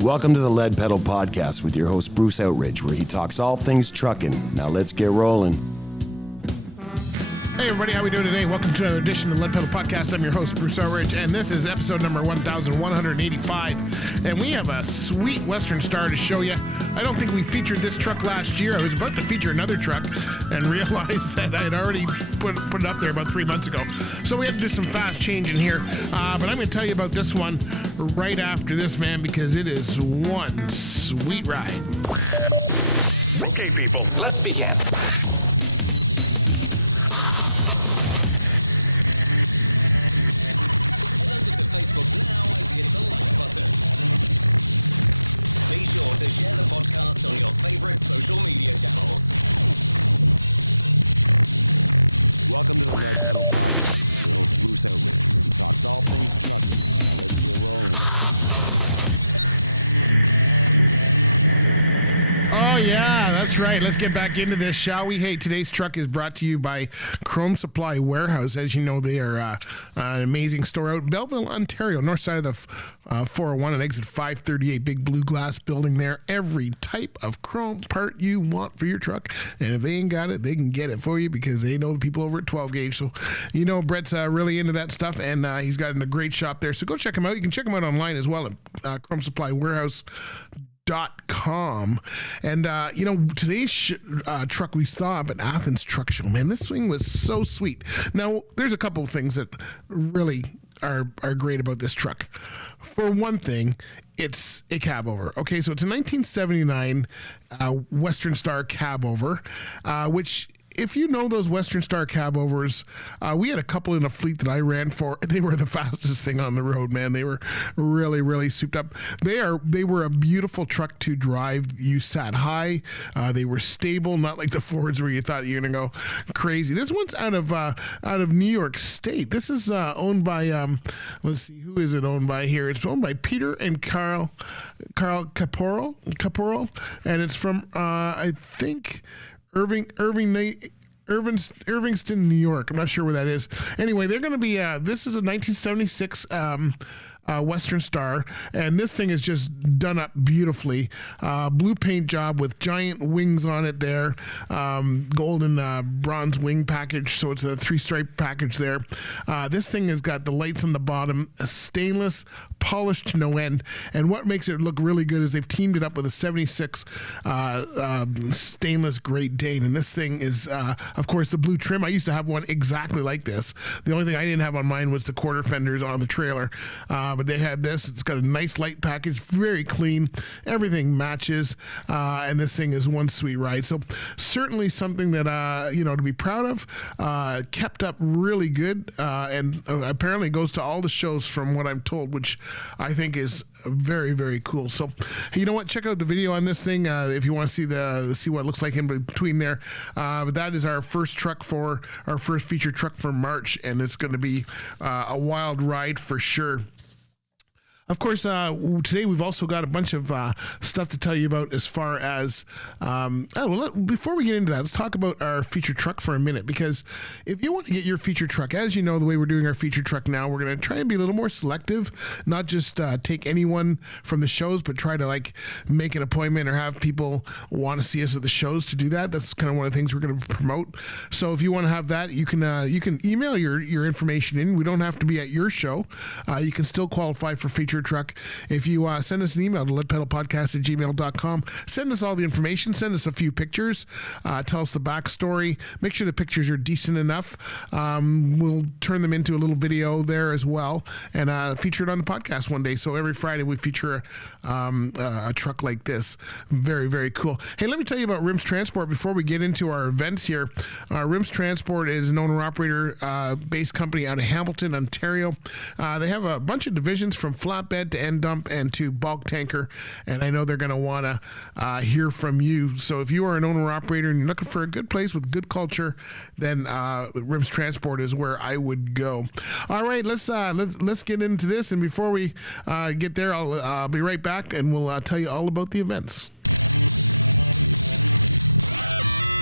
Welcome to the Lead Pedal Podcast with your host, Bruce Outridge, where he talks all things trucking. Now let's get rolling. Hey everybody, how we doing today? Welcome to another edition of the Lead Pedal Podcast. I'm your host, Bruce Outridge, and this is episode number 1185. And we have a sweet Western Star to show you. I don't think we featured this truck last year. I was about to feature another truck and realized that I had already put it up there about 3 months ago. So we had to do some fast changing here. But I'm going to tell you about this one right after this, man, because it is one sweet ride. Okay, people, let's begin. Facebook now and hit the like button. Be sure to share the podcast on your favorite social media channels. Welcome to the Lead Pedal Podcast with your host, Bruce Outridge, where he talks all things trucking. Now let's get rolling. Oh, yeah, that's right. Let's get back into this, shall we? Hey, today's truck is brought to you by Chrome Supply Warehouse. As you know, they are an amazing store out in Belleville, Ontario, north side of the 401 and exit 538, big blue glass building there. Every type of chrome part you want for your truck. And if they ain't got it, they can get it for you because they know the people over at 12 Gauge. So, you know, Brett's really into that stuff, and he's got a great shop there. So go check him out. You can check him out online as well at Chrome Supply Warehouse. .com. And you know, today's truck we saw up at Athens Truck Show, man, this thing was so sweet. Now there's a couple of things that really are great about this truck. For one thing, it's a cabover. Okay, so it's a 1979 Western Star Cabover, which, if you know those Western Star Cabovers, we had a couple in a fleet that I ran for. They were the fastest thing on the road, man. They were really, really souped up. They were a beautiful truck to drive. You sat high. They were stable, not like the Fords where you thought you were gonna go crazy. This one's out of New York State. This is owned by let's see, who is it owned by here? It's owned by Peter and Carl Caporal, and it's from I think Irvingston, New York. I'm not sure where that is. Anyway, they're going to be, this is a 1976 Western Star, and this thing is just done up beautifully. Blue paint job with giant wings on it there. Golden bronze wing package, so it's a 3-stripe package there. This thing has got the lights on the bottom, stainless, polished to no end, and what makes it look really good is they've teamed it up with a 76 stainless Great Dane, and this thing is, of course, the blue trim. I used to have one exactly like this. The only thing I didn't have on mine was the quarter fenders on the trailer, but they had this. It's got a nice light package, very clean. Everything matches, and this thing is one sweet ride. So certainly something that, you know, to be proud of. Kept up really good, and apparently goes to all the shows from what I'm told, which I think is very, very cool. So, you know what? Check out the video on this thing if you want to see what it looks like in between there. But that is our first feature truck for March, and it's going to be a wild ride for sure. Of course, today we've also got a bunch of stuff to tell you about as far as, before we get into that, let's talk about our feature truck for a minute, because if you want to get your feature truck, as you know, the way we're doing our feature truck now, we're going to try and be a little more selective, not just take anyone from the shows, but try to like make an appointment or have people want to see us at the shows to do that. That's kind of one of the things we're going to promote. So if you want to have that, you can email your information in. We don't have to be at your show. You can still qualify for feature truck if you send us an email to leadpedalpodcast@gmail.com. Send us all the information, send us a few pictures, tell us the backstory, make sure the pictures are decent enough. We'll turn them into a little video there as well and feature it on the podcast one day. So every Friday we feature a truck like this. Very, very cool. Hey, let me tell you about Rims Transport before we get into our events here. Rims Transport is an owner-operator based company out of Hamilton, Ontario. They have a bunch of divisions from flatbed to end dump and to bulk tanker, and I know they're going to want to hear from you. So if you are an owner-operator and you're looking for a good place with good culture, then Rims Transport is where I would go. All right, let's get into this, and before we get there, I'll be right back, and we'll tell you all about the events.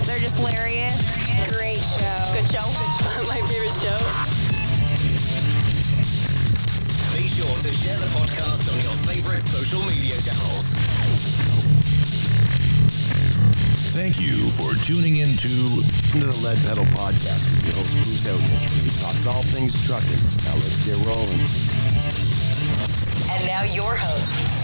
They're just hilarious. Great show. Good show. My favorite show. Be sure to share the podcast on your favorite favorite social media channels. Thank you for tuning in to The Lead Pedal Podcast with your host, Bruce Outridge, where he talks all things trucking. Now let's get rolling. And now your host.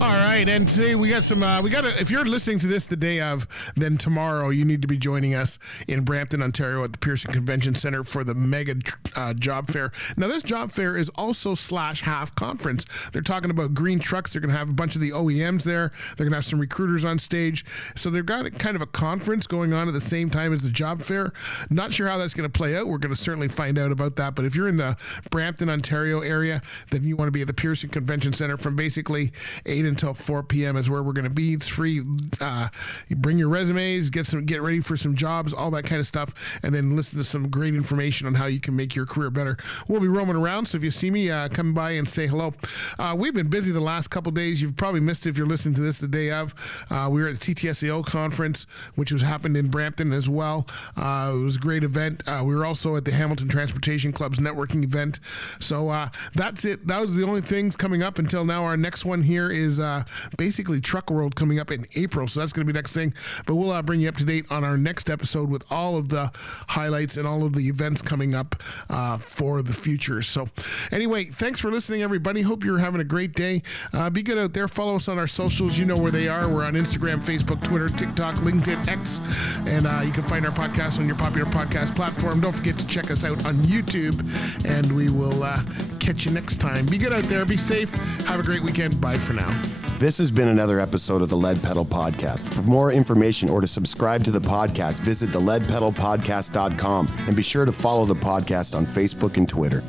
All right, and today we got some. If you're listening to this the day of, then tomorrow you need to be joining us in Brampton, Ontario, at the Pearson Convention Centre for the mega job fair. Now, this job fair is also /half conference. They're talking about green trucks. They're going to have a bunch of the OEMs there. They're going to have some recruiters on stage. So they've got kind of a conference going on at the same time as the job fair. Not sure how that's going to play out. We're going to certainly find out about that. But if you're in the Brampton, Ontario area, then you want to be at the Pearson Convention Centre from basically 8 until 4 p.m. is where we're going to be. It's free. You bring your resumes, get ready for some jobs, all that kind of stuff, and then listen to some great information on how you can make your career better. We'll be roaming around, so if you see me, come by and say hello. We've been busy the last couple days. You've probably missed it if you're listening to this the day of. We were at the TTSAO conference, which happened in Brampton as well. It was a great event. We were also at the Hamilton Transportation Club's networking event. So that's it. That was the only things coming up until now. Our next one here is basically Truck World coming up in April, so that's going to be next thing. But we'll bring you up to date on our next episode with all of the highlights and all of the events coming up for the future. So anyway, thanks for listening, everybody. Hope you're having a great day. Be good out there. Follow us on our socials. You know where they are. We're on Instagram, Facebook, Twitter, TikTok, LinkedIn, X, and you can find our podcast on your popular podcast platform. Don't forget to check us out on YouTube, and we will catch you next time. Be good out there. Be safe. Have a great weekend. Bye for now. This has been another episode of the Lead Pedal Podcast. For more information or to subscribe to the podcast, visit theleadpedalpodcast.com and be sure to follow the podcast on Facebook and Twitter.